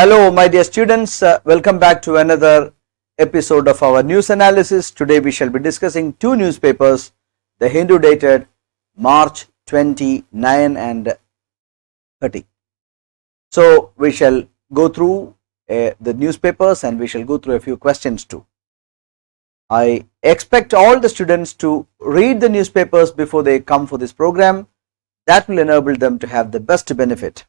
Hello my dear students, welcome back to another episode of our news analysis. Today we shall be discussing two newspapers, the Hindu dated March 29 and 30. So we shall go through the newspapers and we shall go through a few questions too. I expect all the students to read the newspapers before they come for this program. That will enable them to have the best benefit.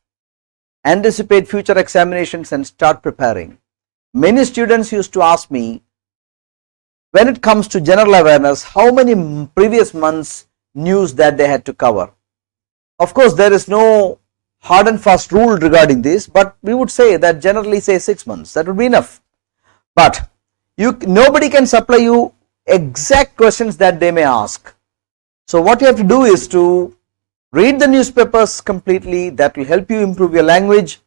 Anticipate future examinations and start preparing. Many students used to ask me, when it comes to general awareness, how many previous months news that they had to cover. Of course, there is no hard and fast rule regarding this, but we would say that generally say 6 months, that would be enough. But nobody can supply you exact questions that they may ask. So what you have to do is to read the newspapers completely. That will help you improve your language,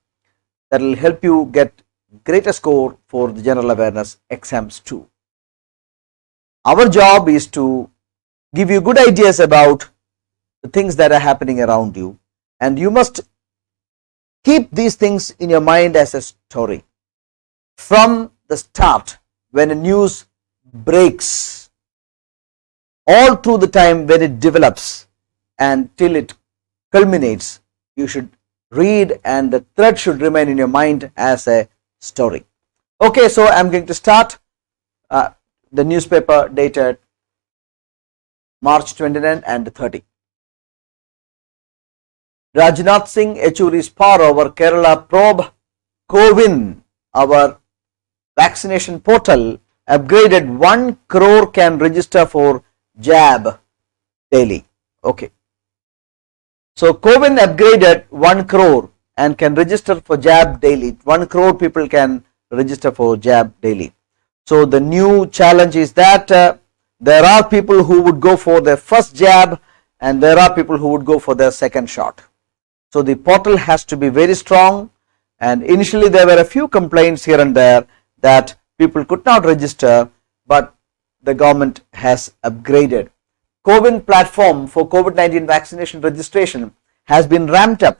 that will help you get greater score for the general awareness exams too. Our job is to give you good ideas about the things that are happening around you, and you must keep these things in your mind as a story. From the start, when a news breaks, all through the time when it develops and till it culminates, you should read and the thread should remain in your mind as a story. Okay, so I am going to start the newspaper dated March 29 and 30. Rajnath Singh Yechuri's power over Kerala probe. CoWIN, our vaccination portal, upgraded 1 crore can register for jab daily. Okay. So CoWIN upgraded 1 crore and can register for jab daily. 1 crore people can register for jab daily. So the new challenge is that there are people who would go for their first jab and there are people who would go for their second shot. So the portal has to be very strong, and initially there were a few complaints here and there that people could not register, but the government has upgraded. CoWIN platform for COVID-19 vaccination registration has been ramped up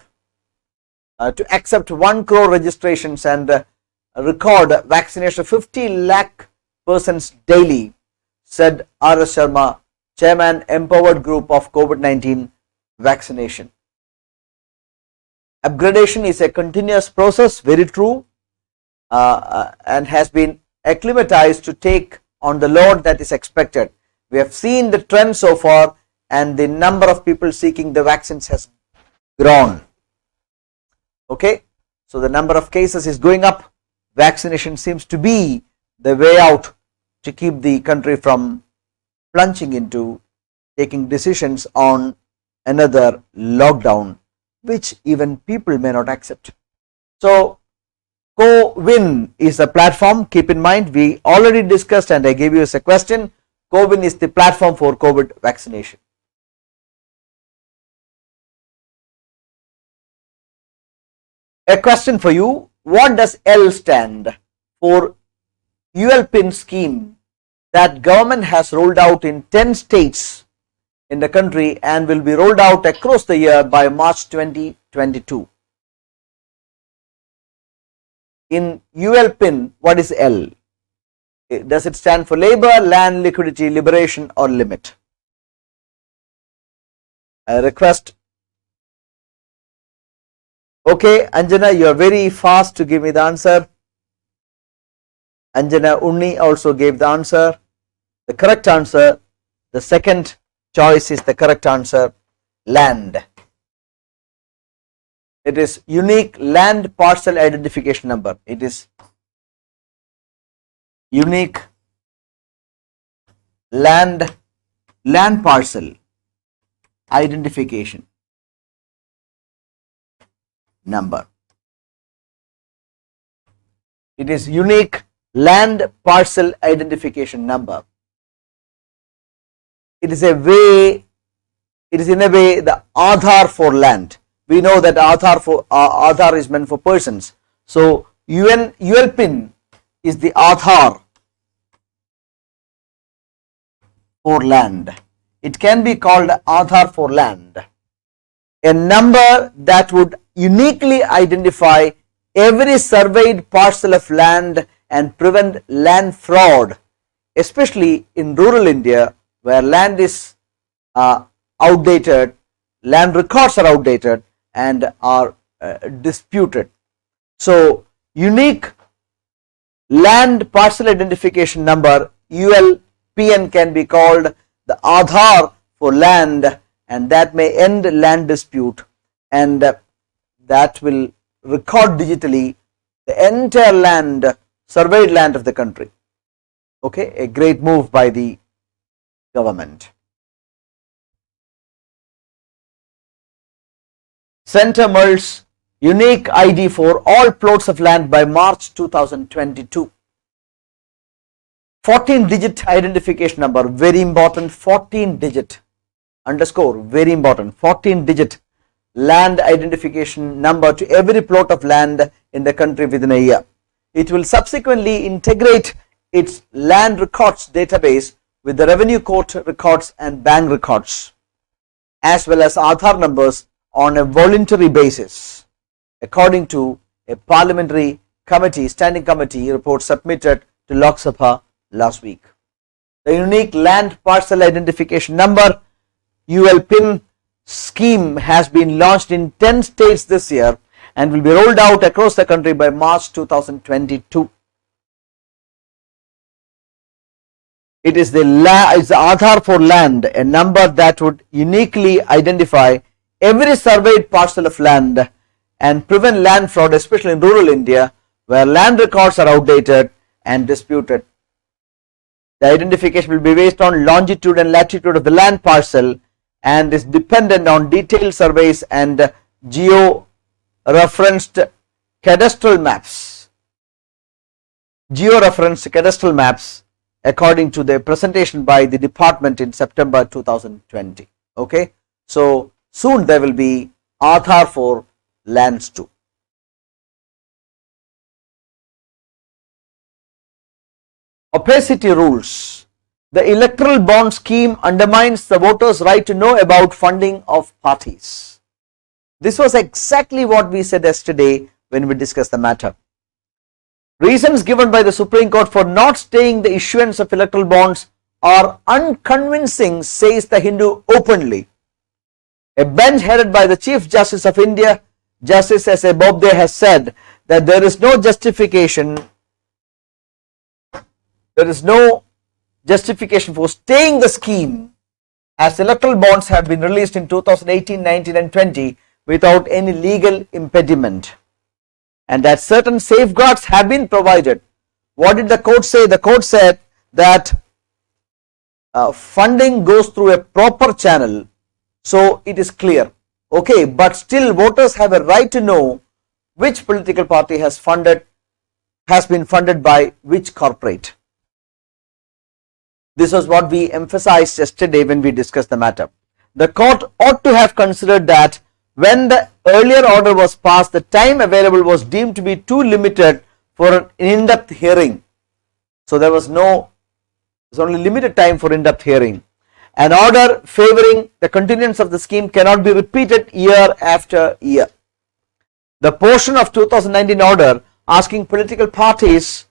to accept 1 crore registrations and record vaccination of 50 lakh persons daily, said R.S. Sharma, chairman empowered group of COVID-19 vaccination. Upgradation is a continuous process, very true, and has been acclimatized to take on the load that is expected. We have seen the trend so far, and the number of people seeking the vaccines has grown. Okay, so the number of cases is going up. Vaccination seems to be the way out to keep the country from plunging into taking decisions on another lockdown, which even people may not accept. So CoWIN is a platform. Keep in mind, we already discussed and I gave you as a question, CoWIN is the platform for COVID vaccination. A question for you, what does L stand for? ULPIN scheme that government has rolled out in 10 states in the country and will be rolled out across the year by March 2022. In ULPIN, what is L? Does it stand for labor, land, liquidity, liberation, or limit? I request. Okay, Anjana, you are very fast to give me the answer. Anjana Unni also gave the answer. The correct answer, the second choice is the correct answer, land. It is unique land parcel identification number. It is unique land parcel identification number. It is unique land parcel identification number. It is in a way the Aadhaar for land. We know that Aadhaar is meant for persons. So ULPIN is the Aadhaar for land. It can be called Aadhaar for land. A number that would uniquely identify every surveyed parcel of land and prevent land fraud, especially in rural India where land is outdated, land records are outdated and are disputed. So, unique land parcel identification number ULPN can be called the Aadhaar for land, and that may end land dispute, and that will record digitally the entire land, surveyed land of the country. Okay, a great move by the government. Centre merges unique ID for all plots of land by March 2022. 14-digit identification number, very important, 14-digit underscore, very important, 14-digit land identification number to every plot of land in the country within a year. It will subsequently integrate its land records database with the revenue court records and bank records, as well as Aadhaar numbers on a voluntary basis, according to a parliamentary committee, standing committee report submitted to Lok Sabha last week. The unique land parcel identification number ULPIN scheme has been launched in 10 states this year and will be rolled out across the country by March 2022. It is the Aadhaar for land, a number that would uniquely identify every surveyed parcel of land and prevent land fraud, especially in rural India where land records are outdated and disputed. The identification will be based on longitude and latitude of the land parcel and is dependent on detailed surveys and geo-referenced cadastral maps. Geo-referenced cadastral maps according to the presentation by the department in September 2020. Okay, so soon there will be Aadhaar for lands too. Opacity rules. The electoral bond scheme undermines the voters' right to know about funding of parties. This was exactly what we said yesterday when we discussed the matter. Reasons given by the Supreme Court for not staying the issuance of electoral bonds are unconvincing, says the Hindu openly. A bench headed by the Chief Justice of India, Justice S.A. Bobde, has said that there is no justification for staying the scheme, as electoral bonds have been released in 2018, 19 and 20 without any legal impediment, and that certain safeguards have been provided. What did the court say? The court said that funding goes through a proper channel, so it is clear. Okay, but still voters have a right to know which political party has been funded by which corporate. This was what we emphasized yesterday when we discussed the matter. The court ought to have considered that when the earlier order was passed, the time available was deemed to be too limited for an in-depth hearing. So there was only limited time for in-depth hearing. An order favoring the continuance of the scheme cannot be repeated year after year. The portion of 2019 order asking political parties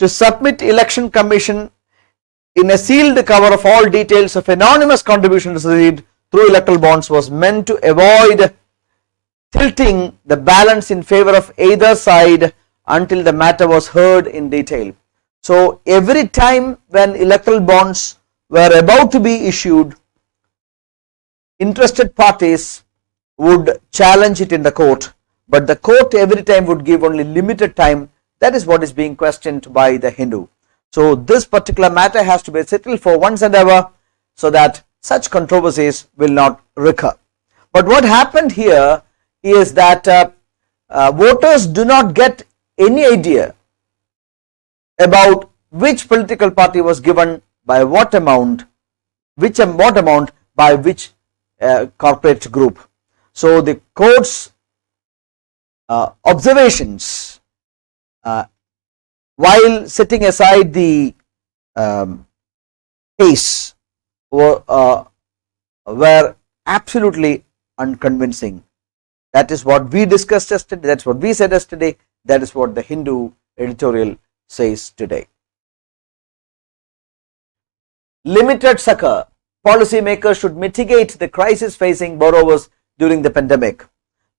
to submit Election Commission in a sealed cover of all details of anonymous contributions received through electoral bonds was meant to avoid tilting the balance in favor of either side until the matter was heard in detail. So every time when electoral bonds were about to be issued, interested parties would challenge it in the court, but the court every time would give only limited time. That is what is being questioned by the Hindu. So this particular matter has to be settled for once and ever so that such controversies will not recur. But what happened here is that voters do not get any idea about which political party was given by what amount, by which corporate group. So the court's observations, while setting aside the case, were absolutely unconvincing. That is what we discussed yesterday, that's what we said yesterday, That is what the Hindu editorial says today. Limited succor. Policymakers should mitigate the crisis facing borrowers during the pandemic.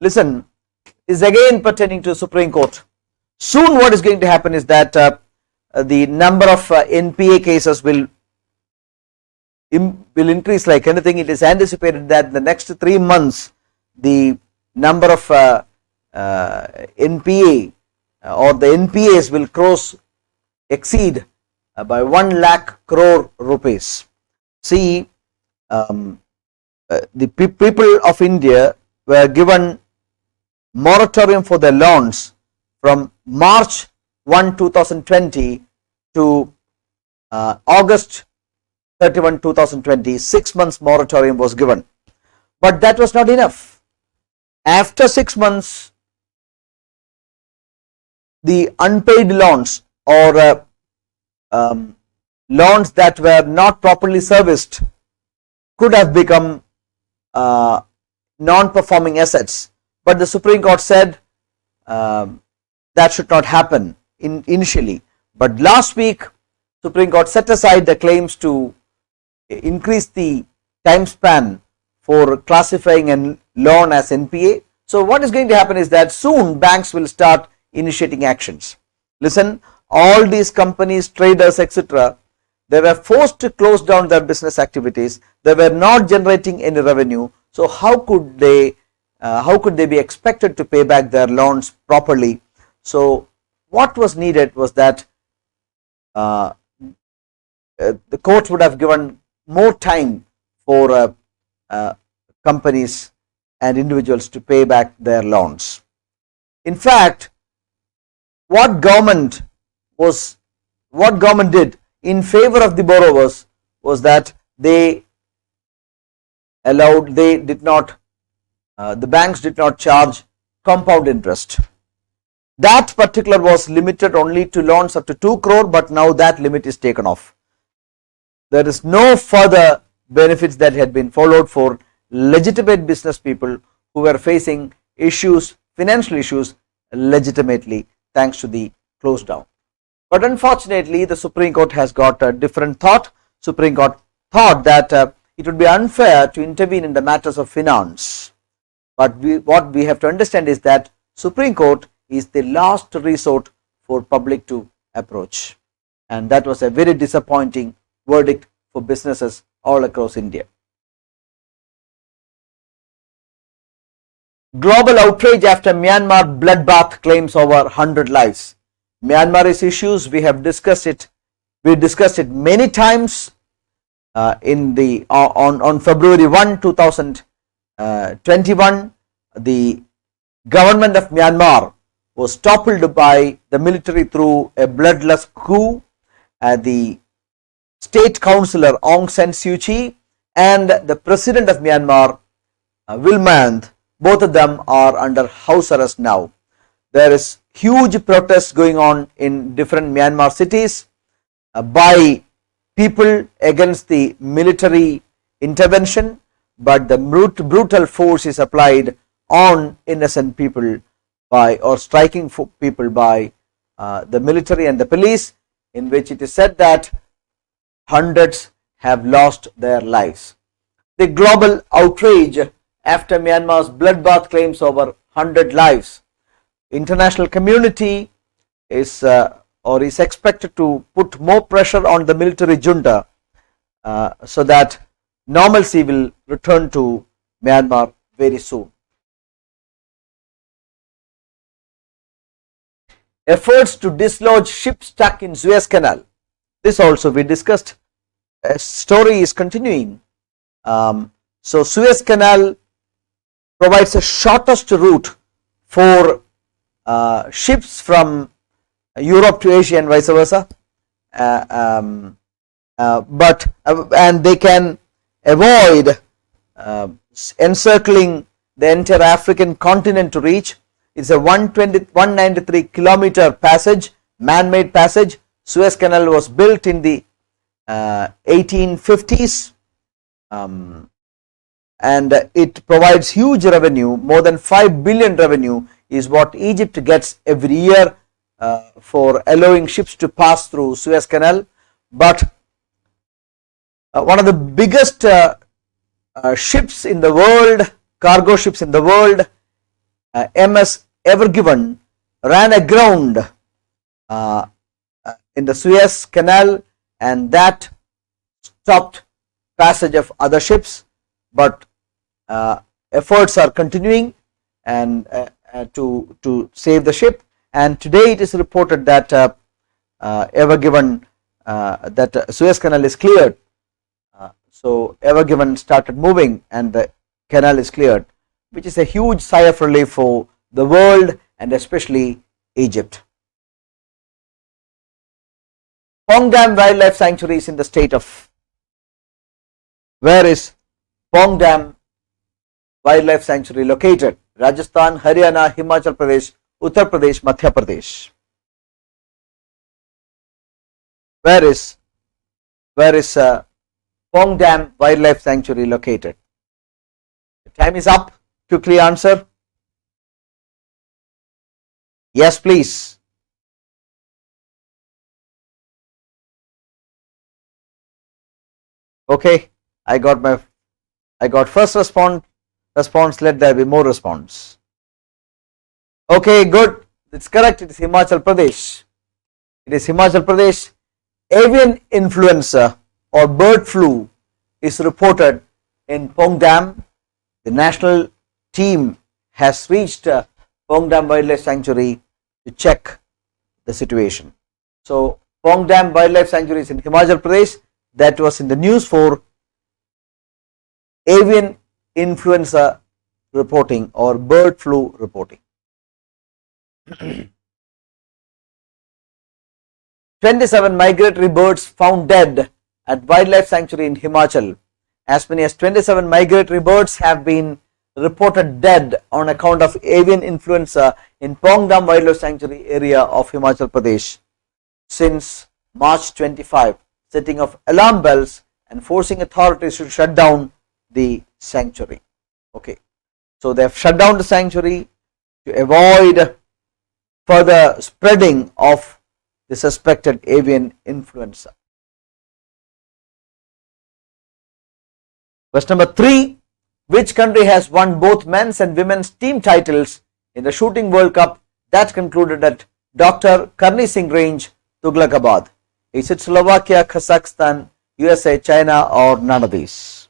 Listen, is again pertaining to Supreme Court. Soon what is going to happen is that the number of NPA cases will increase like anything. It is anticipated that in the next 3 months the number of NPA or the NPAs will exceed by 1 lakh crore rupees. See, the people of India were given moratorium for their loans from March 1, 2020 to August 31, 2020. 6 months moratorium was given, but that was not enough. After 6 months, the unpaid loans or loans that were not properly serviced could have become non-performing assets, but the Supreme Court said that should not happen initially. But last week, Supreme Court set aside the claims to increase the time span for classifying a loan as NPA. So what is going to happen is that soon banks will start initiating actions. Listen, all these companies, traders, etc., they were forced to close down their business activities. They were not generating any revenue. So how could they be expected to pay back their loans properly? So what was needed was that the courts would have given more time for companies and individuals to pay back their loans. In fact, what government did in favor of the borrowers was that the banks did not charge compound interest. That particular was limited only to loans up to 2 crore, but now that limit is taken off. There is no further benefits that had been followed for legitimate business people who were facing issues, financial issues, legitimately thanks to the close down. But unfortunately, the Supreme Court has got a different thought. Supreme Court thought that it would be unfair to intervene in the matters of finance. But what we have to understand is that Supreme Court is the last resort for public to approach. And that was a very disappointing verdict for businesses all across India. Global outrage after Myanmar bloodbath claims over 100 lives. Myanmar's issues, we have discussed it. We discussed it many times on February 1, 2021. The government of Myanmar was toppled by the military through a bloodless coup. The state councillor Aung San Suu Kyi and the president of Myanmar, Wilmant, both of them are under house arrest now. There is huge protests going on in different Myanmar cities by people against the military intervention, but the brutal force is applied on innocent people or striking people by the military and the police, in which it is said that hundreds have lost their lives. The global outrage after Myanmar's bloodbath claims over 100 lives. International community is expected to put more pressure on the military junta so that normalcy will return to Myanmar very soon. Efforts to dislodge ship stuck in Suez Canal. This also we discussed. A story is continuing. So Suez Canal provides the shortest route for ships from Europe to Asia and vice versa, and they can avoid encircling the entire African continent to reach. It's a 193 kilometer passage, man-made passage. Suez Canal was built in the 1850s, and it provides huge revenue, more than 5 billion revenue is what Egypt gets every year for allowing ships to pass through Suez Canal. But one of the biggest ships in the world, cargo ships in the world, MS Ever Given, ran aground in the Suez Canal, and that stopped passage of other ships. But efforts are continuing and to save the ship, and today it is reported that Ever Given that Suez Canal is cleared. So Ever Given started moving and the canal is cleared, which is a huge sigh of relief for the world and especially Egypt. Pongdam Wildlife Sanctuary is in the state of, where is Pongdam Wildlife Sanctuary located? Rajasthan, Haryana, Himachal Pradesh, Uttar Pradesh, Madhya Pradesh. Where is Pongdam Wildlife Sanctuary located? The time is up. Quickly answer. Yes, please. Okay, I got first response. Let there be more response. Okay, good. It's correct. It is Himachal Pradesh. It is Himachal Pradesh. Avian influenza or bird flu is reported in Pongdam. The national team has reached Pongdam Wildlife Sanctuary to check the situation. So Pongdam Wildlife Sanctuary is in Himachal Pradesh. That was in the news for avian influenza reporting or bird flu reporting. 27 migratory birds found dead at wildlife sanctuary in Himachal. As many as 27 migratory birds have been reported dead on account of avian influenza in Pongdam Wildlife Sanctuary area of Himachal Pradesh since March 25, setting off alarm bells and forcing authorities to shut down the sanctuary. Okay, so they have shut down the sanctuary to avoid further spreading of the suspected avian influenza. Question number 3. Which country has won both men's and women's team titles in the Shooting World Cup that concluded at Dr. Karni Singh Range, Tughlakabad? Is it Slovakia, Kazakhstan, USA, China, or none of these?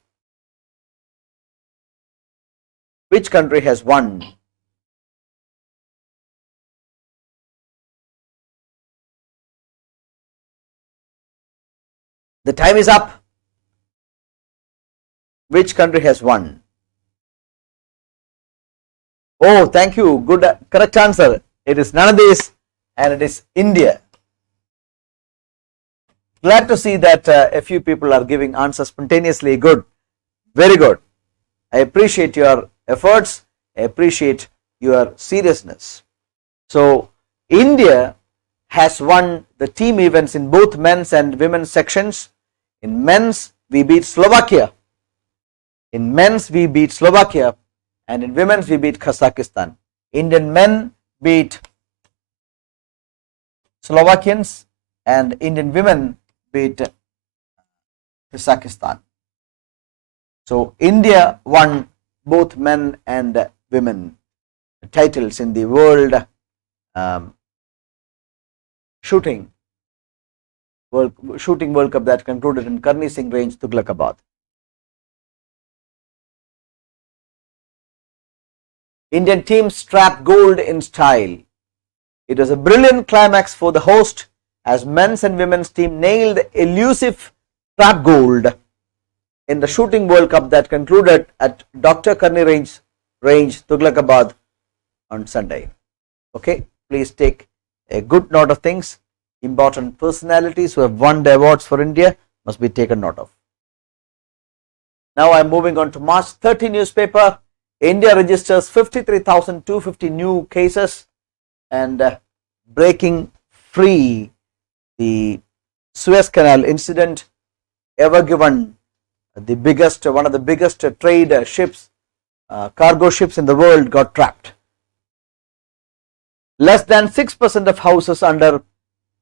Which country has won? The time is up. Which country has won? Oh, thank you. Good, correct answer. It is none of these, and it is India. Glad to see that a few people are giving answers spontaneously. Good. Very good. I appreciate your efforts. I appreciate your seriousness. So, India has won the team events in both men's and women's sections. In men's, we beat Slovakia. In men's, we beat Slovakia, and in women's, we beat Kazakhstan. Indian men beat Slovakians, and Indian women beat Kazakhstan. So, India won both men and women titles in the World Shooting World Cup that concluded in Karni Singh Range, Tughlakabad. Indian team strapped gold in style. It was a brilliant climax for the host as men's and women's team nailed elusive strap gold in the Shooting World Cup that concluded at Dr. Karni Range, Tughlakabad on Sunday. Okay, please take a good note of things. Important personalities who have won the awards for India must be taken note of. Now I am moving on to March 30 newspaper. India registers 53,250 new cases and breaking free the Suez Canal incident. Ever Given, one of the biggest trade ships, cargo ships in the world, got trapped. Less than 6% of houses under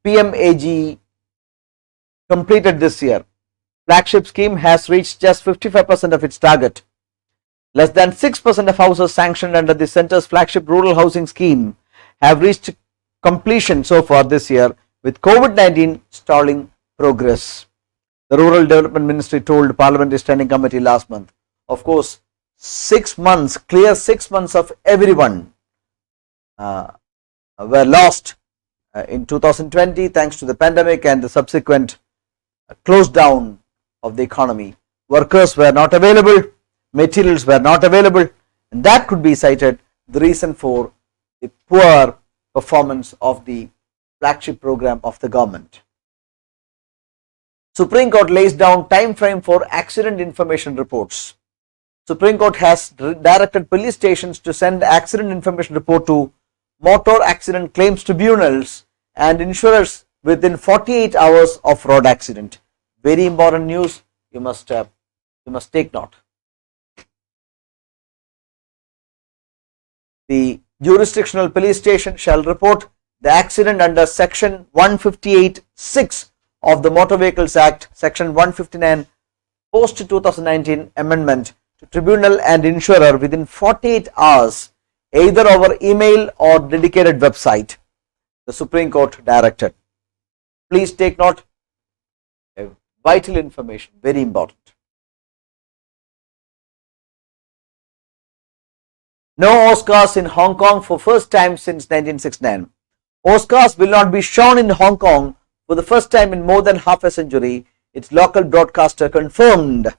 PMAG completed this year. Flagship scheme has reached just 55% of its target. Less than 6% of houses sanctioned under the centre's flagship rural housing scheme have reached completion so far this year, with COVID-19 stalling progress. The Rural Development Ministry told Parliamentary Standing Committee last month. Of course, 6 months, clear 6 months of everyone were lost in 2020 thanks to the pandemic and the subsequent close down of the economy. Workers were not available, materials were not available, and that could be cited the reason for the poor performance of the flagship program of the government. Supreme Court lays down time frame for accident information reports. Supreme Court has directed police stations to send accident information report to motor accident claims tribunals and insurers within 48 hours of road accident. Very important news. You must take note. The jurisdictional police station shall report the accident under section 158(6) of the Motor Vehicles Act, section 159 post 2019 amendment to tribunal and insurer within 48 hours, either over email or dedicated website, the Supreme Court directed. Please take note, vital information, very important. No Oscars in Hong Kong for first time since 1969. Oscars will not be shown in Hong Kong for the first time in more than half a century, its local broadcaster confirmed,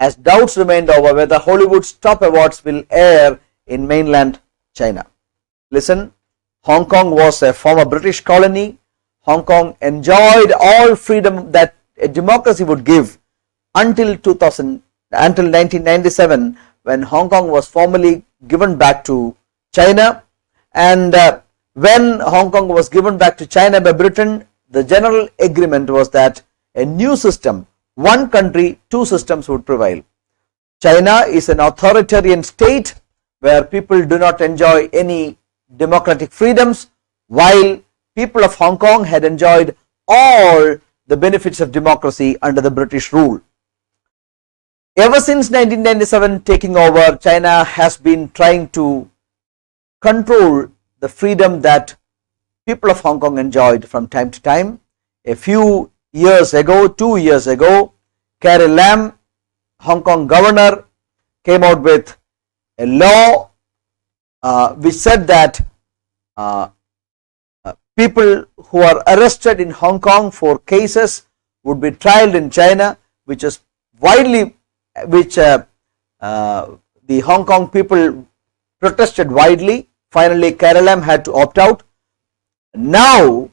as doubts remained over whether Hollywood's top awards will air in mainland China. Listen, Hong Kong was a former British colony. Hong Kong enjoyed all freedom that a democracy would give until 1997, when Hong Kong was formally given back to China. And when Hong Kong was given back to China by Britain, the general agreement was that a new system, one country, two systems would prevail. China is an authoritarian state where people do not enjoy any democratic freedoms, while people of Hong Kong had enjoyed all the benefits of democracy under the British rule. Ever since 1997 taking over, China has been trying to control the freedom that people of Hong Kong enjoyed from time to time. A few years ago, 2 years ago, Carrie Lam, Hong Kong governor, came out with a law which said that people who are arrested in Hong Kong for cases would be trialed in China, which is widely, the Hong Kong people protested widely. Finally, Carrie Lam had to opt out. Now,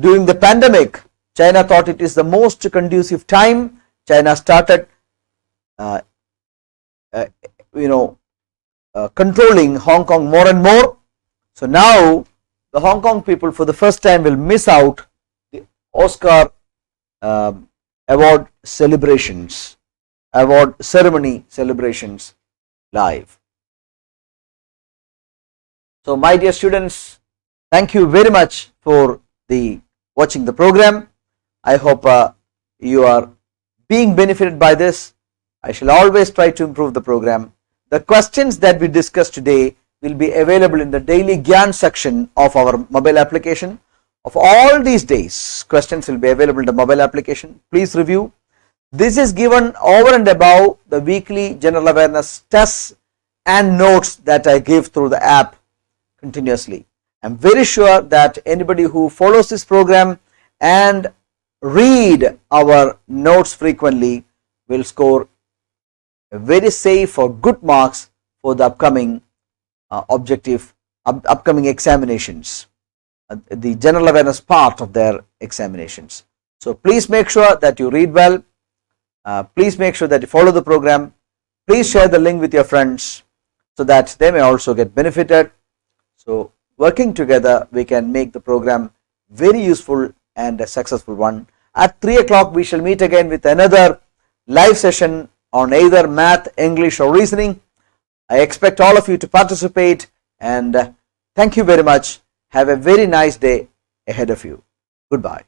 during the pandemic, China thought it is the most conducive time. China started, controlling Hong Kong more and more. So now, the Hong Kong people for the first time will miss out the Oscar award celebrations, award ceremony celebrations live. So my dear students, thank you very much for watching the program. I hope you are being benefited by this. I shall always try to improve the program. The questions that we discussed today will be available in the daily Gyan section of our mobile application. Of all these days, questions will be available in the mobile application. Please review. This is given over and above the weekly general awareness tests and notes that I give through the app continuously. I am very sure that anybody who follows this program and read our notes frequently will score a very safe or good marks for the upcoming upcoming examinations, the general awareness part of their examinations. So please make sure that you read well. Please make sure that you follow the program. Please share the link with your friends so that they may also get benefited. So working together, we can make the program very useful and a successful one. At 3 o'clock, we shall meet again with another live session on either math, English or reasoning. I expect all of you to participate and Thank you very much. Have a very nice day ahead of you. Goodbye.